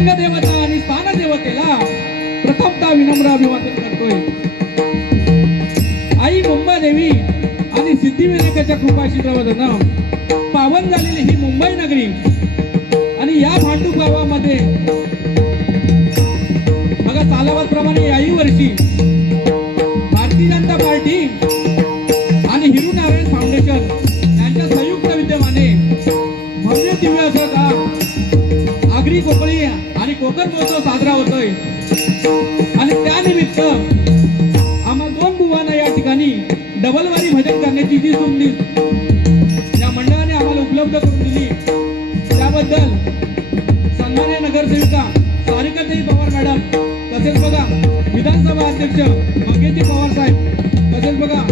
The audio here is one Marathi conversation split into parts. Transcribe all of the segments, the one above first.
लिंगदेवता आणि स्थानदेवतेला प्रथमता विनम्र अभिवादन करतोय. आई मुंबादेवी आणि सिद्धिविनायकाच्या कृपाशीर्वादानं पावन झालेली ही मुंबई नगरी आणि या भांडू गावामध्ये बघा चालावत प्रमाणे याही वर्षी भारतीय जनता पार्टी आणि हिरू नारायण फाउंडेशन यांच्या संयुक्त विद्यमाने भव्य दिव्य असं आगरी कोकळी कोकण महोत्सव साजरा होतोय. आणि त्यानिमित्त आम्हा दोन बुवांना या ठिकाणी डबलवारी भजन करण्याची जी संधी या मंडळाने आम्हाला उपलब्ध करून दिली. त्याबद्दल सन्मान्य नगरसेविका सारिकाताई पवार मॅडम तसेच बघा विधानसभा अध्यक्ष मंगेजी पवार साहेब तसेच बघा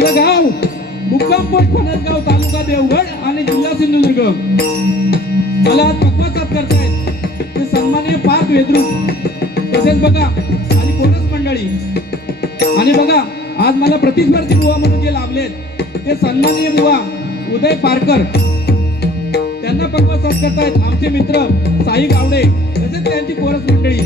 माझं गाव मुक्काम मुक्कामपोट फणसगाव तालुका देवगड आणि जिल्हा सिंधुदुर्ग. मला आज पक्वासात करतायत ते सन्माननीय पाच वेद्रुक तसेच बघा आणि बोनस मंडळी. आणि बघा आज मला प्रतिस्पर्धी बुवा म्हणून जे लाभलेत ते सन्माननीय बुवा उदय पारकर. त्यांना पक्वासात करतायत आमचे मित्र साई गावडे. तसेच त्यांची कोरस मंडळी.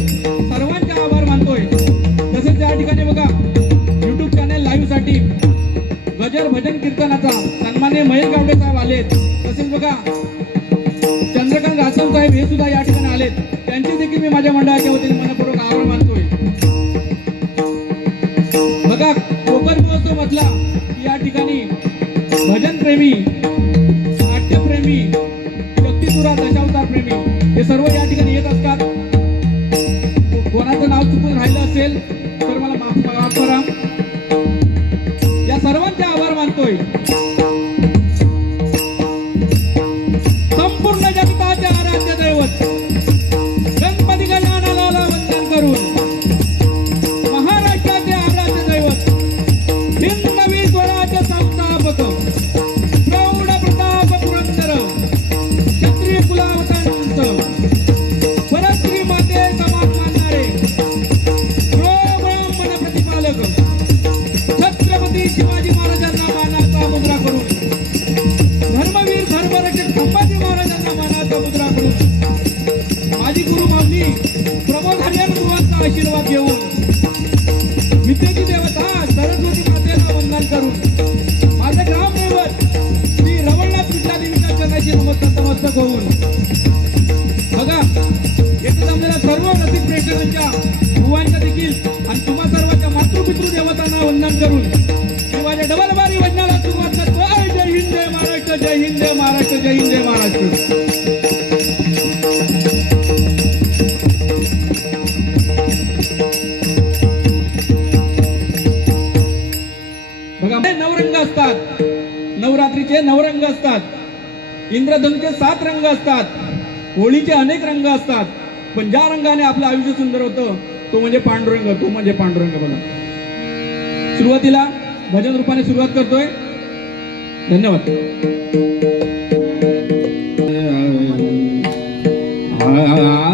वंदन करून. मी माझ्या डबल बारी वंदनाला सुरुवात करतो. जय हिंद जय महाराष्ट्र जय हिंद जय महाराष्ट्र जय हिंद जय महाराष्ट्र. नवरंग असतात. नवरात्रीचे नवरंग असतात. इंद्रधनुचे सात रंग असतात. होळीचे अनेक रंग असतात. पण ज्या रंगाने आपलं आयुष्य सुंदर होतं तो म्हणजे पांडुरंग तो म्हणजे पांडुरंग बघा. सुरुवातीला भजन रूपाने सुरुवात करतोय धन्यवाद आ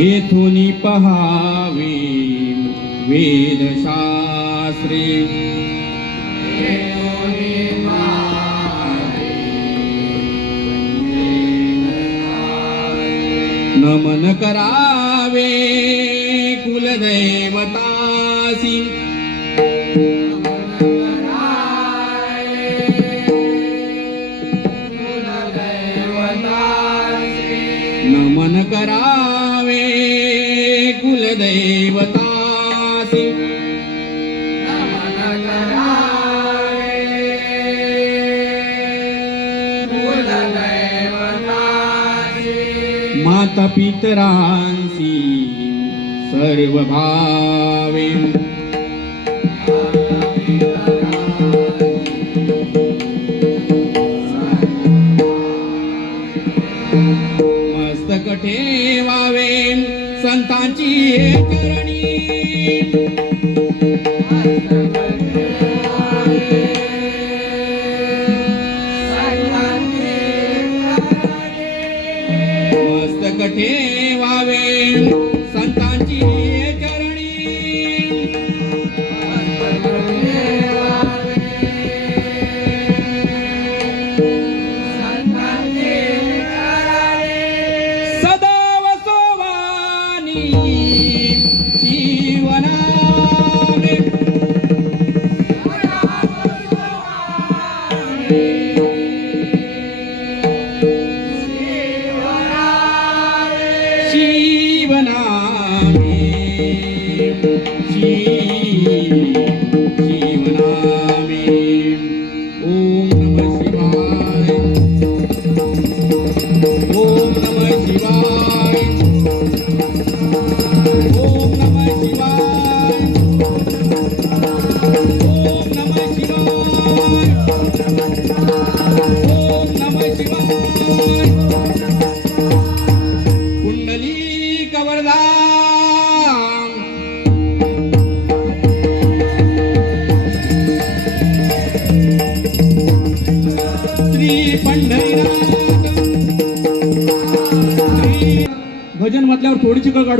येथून पहावे वेदशास्त्रे. नमन करावे कुलदैवतासी. माता पितरांसी सर्व भावे मस्तक ठेवावे संतांची करणी।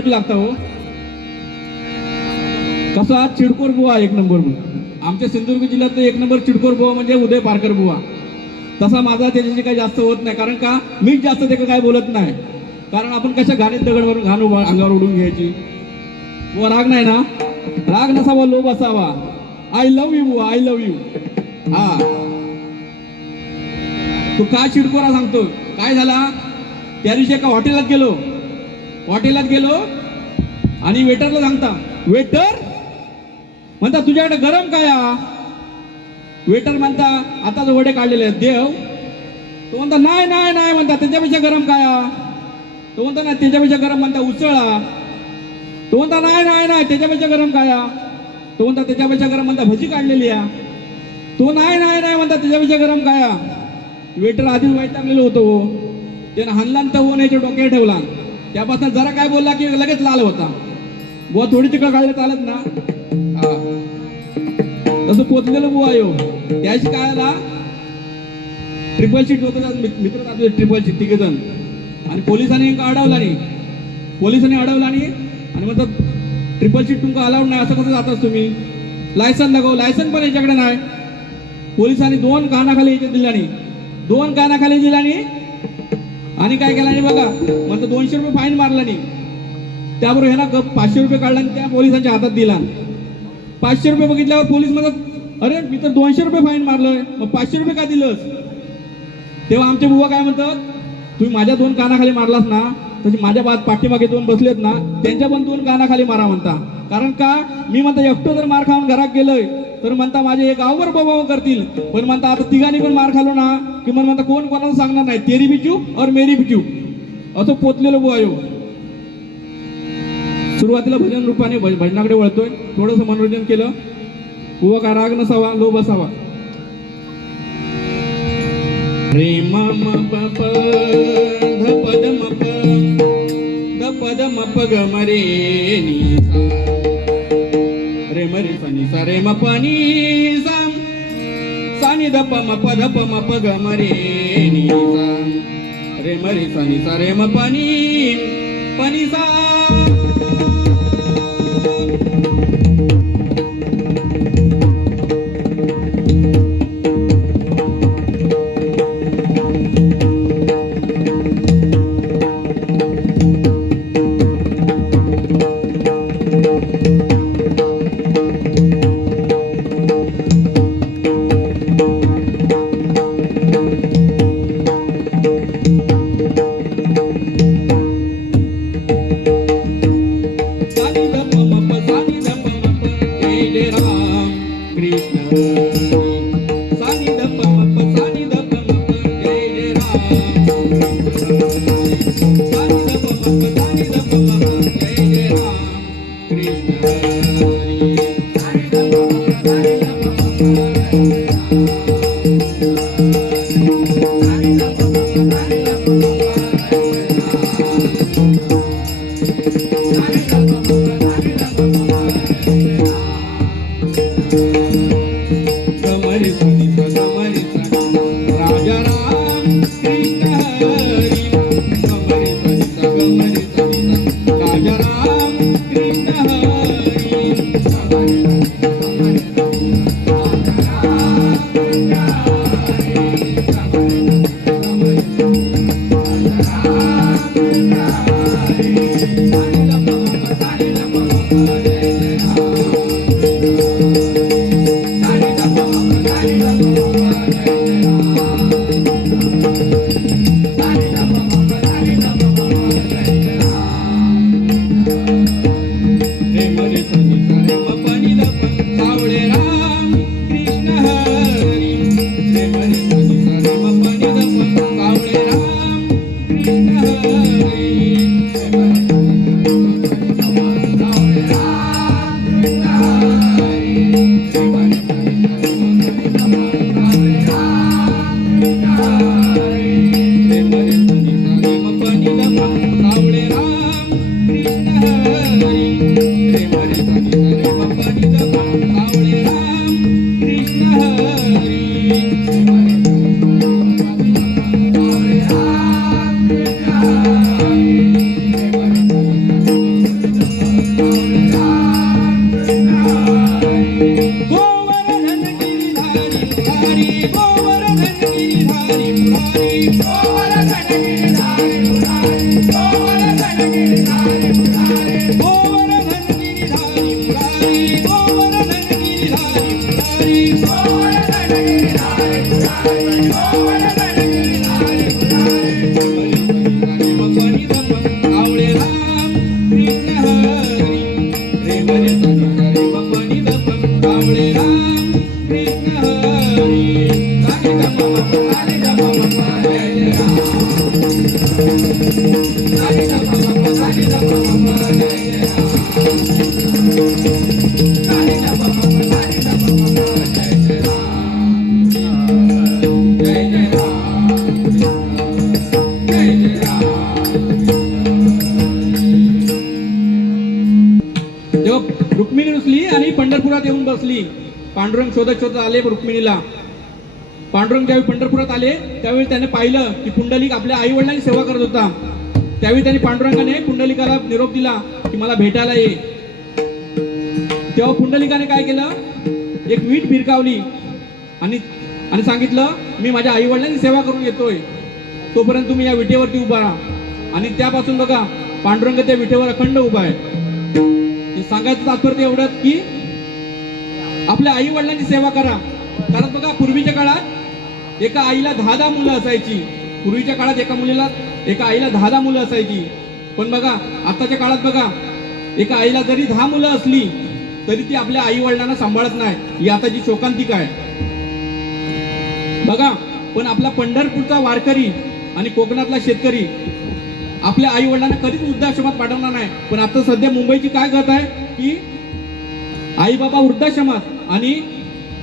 थोडी लागता हो. कसा चिडकोर बुवा एक नंबर म्हणून आमच्या सिंधुदुर्ग जिल्ह्यात एक नंबर चिडकोर बुवा म्हणजे उदय पारकर बुवा. तसा माझा त्याच्याशी काही जास्त होत नाही कारण का मीच जास्त ते काय बोलत नाही. कारण आपण कशा घाणीत दगडवरून घाण उभा- अंगावर उडून घ्यायची. बुवा राग नाही ना? राग नसावा लोभ असावा. आय लव्ह यू बुवा आय लव्ह यू हा. तू का चिडकोरा सांगतो काय झाला? त्या दिवशी एका हॉटेलात गेलो. हॉटेलात गेलो आणि वेटरला सांगता वेटर म्हणता तुझ्याकडे गरम काय वेटर म्हणता आता जो वडे काढलेले आहेत देव. तो म्हणता नाही नाही नाही म्हणता त्याच्यापेक्षा गरम काय तो म्हणता नाही त्याच्यापेक्षा गरम म्हणता उसळा तो म्हणता नाही नाही नाही त्याच्यापेक्षा गरम काय तो म्हणता त्याच्यापेक्षा गरम म्हणता भजी काढलेली आहे तो नाही नाही नाही म्हणता त्याच्यापेक्षा गरम काय वेटर आधीच वैतागलेलं होतं हो. त्यानं हनला तर हो याच्या डोक्यात ठेवला. त्यापासून जरा काय बोलला की लगेच लाल होता. बुवा थोडी तिकडं काढलं चालत ना. हा. तसं पोचलेलं बुवा येऊ त्याशी काय आला? ट्रिपल शीट होतं मित्र ट्रिपल शीट तिघे जण आणि पोलिसांनी अडवला नाही पोलिसांनी अडवला नाही आणि म्हणतात ट्रिपल शीट तुमका अलाउड नाही असं कसं जातास तुम्ही? लायसन दाखव लायसन पण याच्याकडे नाही. पोलिसांनी दोन कानाखाली याच्या दिला नाही दोन कानाखाली दिला नाही आणि काय केलं नाही बघा म्हणतो दोनशे रुपये फाईन मारला नाही त्याबरोबर ह्याला गप पाचशे रुपये काढला आणि त्या पोलिसांच्या हातात दिला. पाचशे रुपये बघितल्यावर पोलीस म्हणतात अरे मी तर दोनशे रुपये फाईन मारलोय. मग पाचशे रुपये का दिलंस? तेव्हा आमचे बुवा काय म्हणतात तुम्ही माझ्या दोन कानाखाली मारलास ना तशी माझ्या बाद पाठीमागे दोन बसलेत ना त्यांच्या पण दोन कानाखाली मारा म्हणता. कारण का? मी म्हणता एकटो जर मार खाऊन घरात गेलोय तर म्हणता माझे एक गावभर बाबा करतील. पण म्हणता आता तिघांनी पण मार खालो ना की मग म्हणता कोण कोणाला सांगणार नाही. तेरी बिचू और मेरी बिचू असं पोचलेलं बुवा सुरुवातीला भजन रूपाने भजनाकडे वळतोय. थोडंसं मनोरंजन केलं. उवा का राग नसावा लोभ असावा. रे म म ध प म पद म प ग मरे नी रे म रे सा नि सा रे म प नि सा सा नि द प म प ध प म प ग म रे नि सा रे म रे सा नि सा रे म प नि प Hari Hari Hari Hari Pandurang शोधत शोधत आले रुक्मिणीला. पांडुरंग ज्यावेळी पंढरपुरात आले त्यावेळी त्याने पाहिलं की पुंडलिक आपल्या आई वडिलांची सेवा करत होता. त्यावेळी त्याने पांडुरंगाने पुंडलिकाला निरोप दिला की मला भेटायला ये. तेव्हा पुंडलिकाने काय केलं? एक वीट भिरकावली आणि आणि सांगितलं मी माझ्या आई वडिलांची सेवा करून येतोय. तोपर्यंत तुम्ही या विटेवरती उभा राहा. आणि त्यापासून बघा पांडुरंग त्या विटेवर अखंड उभा आहे. सांगायचं तात्पर्य एवढंच की आपल्या आई वडिलांची सेवा करा. कारण बघा पूर्वीच्या काळात एका आईला दहा दहा मुलं असायची. पूर्वीच्या काळात एका मुलीला एका आईला दहा दहा मुलं असायची. पण बघा आताच्या काळात बघा एका आईला जरी दहा मुलं असली तरी ती आपल्या आई वडिलांना सांभाळत नाही. ही आताची शोकांतिका आहे. बघा पण आपला पंढरपूरचा वारकरी आणि कोकणातला शेतकरी आपल्या आई वडिलांना कधीच वृद्धाश्रमात पाठवणार नाही. पण आता सध्या मुंबईची काय गत आहे? की आई बाबा वृद्धाश्रमात आणि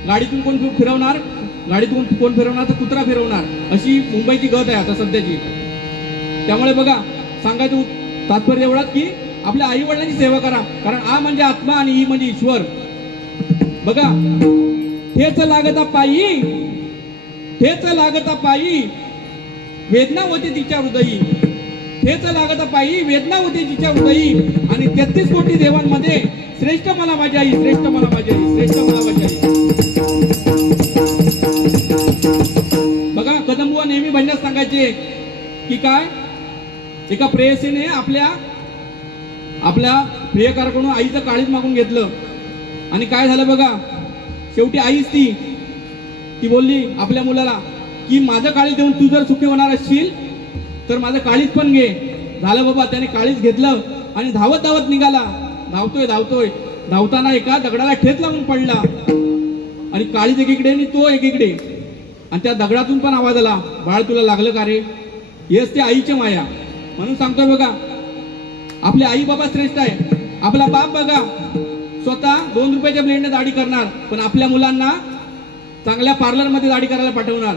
गाडीतून कोण फिरवणार? गाडीतून कोण फिरवणार तर कुत्रा फिरवणार अशी मुंबईची गत आहे आता सध्याची. त्यामुळे बघा सांगायचं तात्पर्य एवढाच की आपल्या आई वडिलांची सेवा करा. कारण आ म्हणजे आत्मा आणि ई म्हणजे ईश्वर. बघा हेच लागता पायी हेच लागता पायी वेदना होते तिच्या हृदयी. हेच लागता पायी वेदना होते तिच्या हृदयी. आणि तेहतीस कोटी देवांमध्ये श्रेष्ठ मला माझी आई श्रेष्ठ मला माझी आई श्रेष्ठ मला माझी आई. बघा कदमबुवा नेहमी भांडण्यास सांगायचे की काय? एका प्रेयसीने आपल्या आपल्या प्रियकाराकडून आईचं काळीज मागून घेतलं. आणि काय झालं बघा? शेवटी आईच ती ती बोलली आपल्या मुलाला की माझं काळीज देऊन तू जर सुखी होणार असशील तर माझं काळीज पण घे. झालं बाबा त्याने काळीज घेतलं आणि धावत धावत निघाला. धावतोय धावतोय. धावताना एका दगडाला ठेच लावून पडला. आणि काळीज एकीकडे आणि तो एकीकडे. आणि त्या दगडातून पण आवाज आला बाळ तुला लागलं का रे? येस ते आईच्या माया. म्हणून सांगतोय बघा आपले आई बाबा श्रेष्ठ आहे. आपला बाप बघा स्वतः दोन रुपयाच्या ब्लेंडने दाढी करणार पण आपल्या मुलांना चांगल्या पार्लरमध्ये दाढी करायला पाठवणार.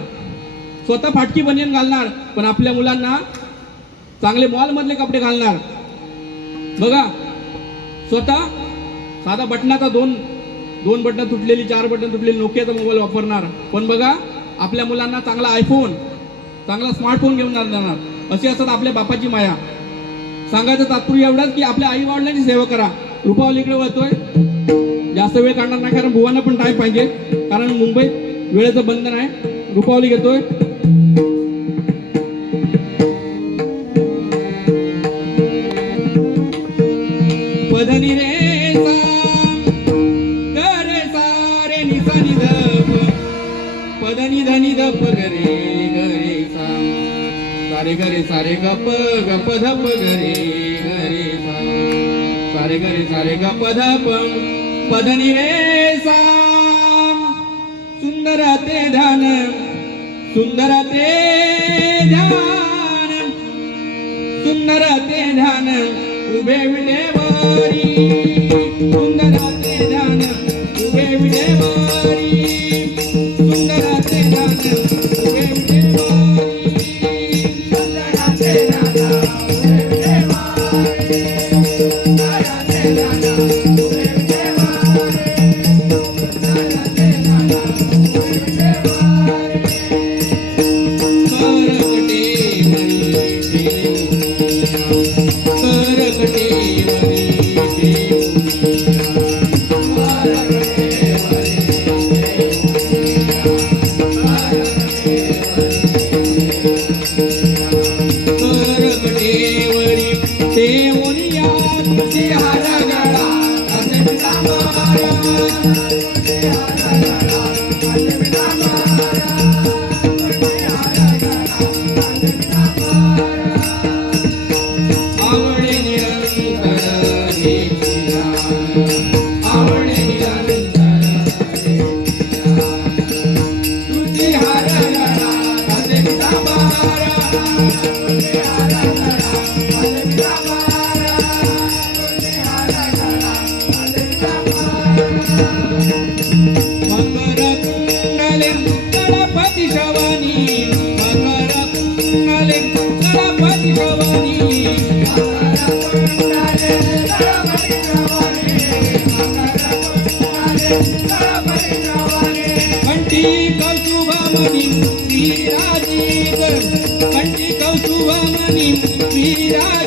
स्वतः फाटकी बनियन घालणार पण आपल्या मुलांना चांगले मॉलमधले कपडे घालणार. बघा स्वतः साधा बटनाचा दोन दोन बटन तुटलेली चार बटन तुटलेली नोकियाचा मोबाईल वापरणार. पण बघा आपल्या मुलांना चांगला आयफोन चांगला स्मार्टफोन घेऊन जाणार. असे असतात आपल्या बापाची माया. सांगायचं तात्पर्य एवढाच की आपल्या आई वडिलांची सेवा करा. रुपावलीकडे वळतोय. जास्त वेळ काढणार नाही कारण भुवांना पण टाईम पाहिजे. कारण मुंबईत वेळेचं बंधन आहे. रुपावली घेतोय. पदनी रे सा ग रे सा पदनी धनी सारे सारे ग प धप प रे सारे सारे पदनी रे सुंदर ते ध्यान सुंदर ते ध्यान सुंदर ते ध्यान उभे विडेवारी thank you.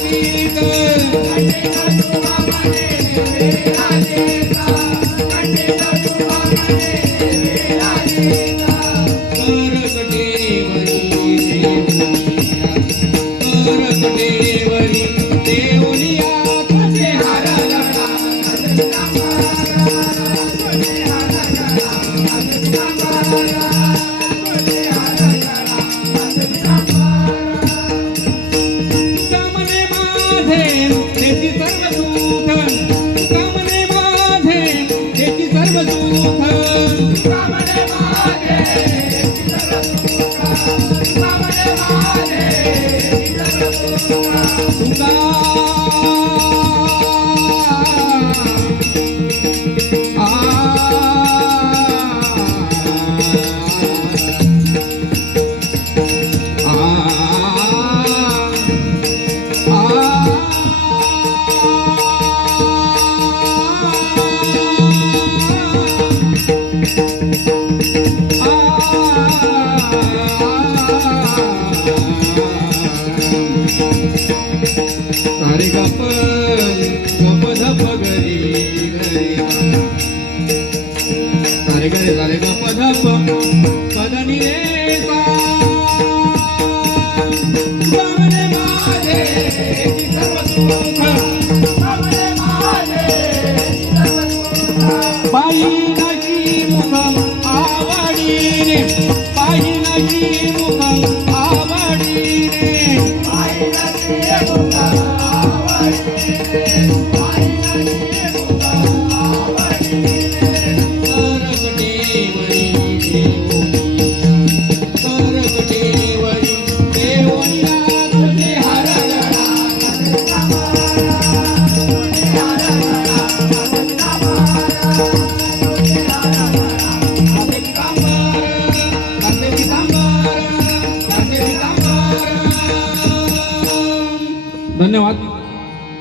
Thank you. Música सुख पायी नशी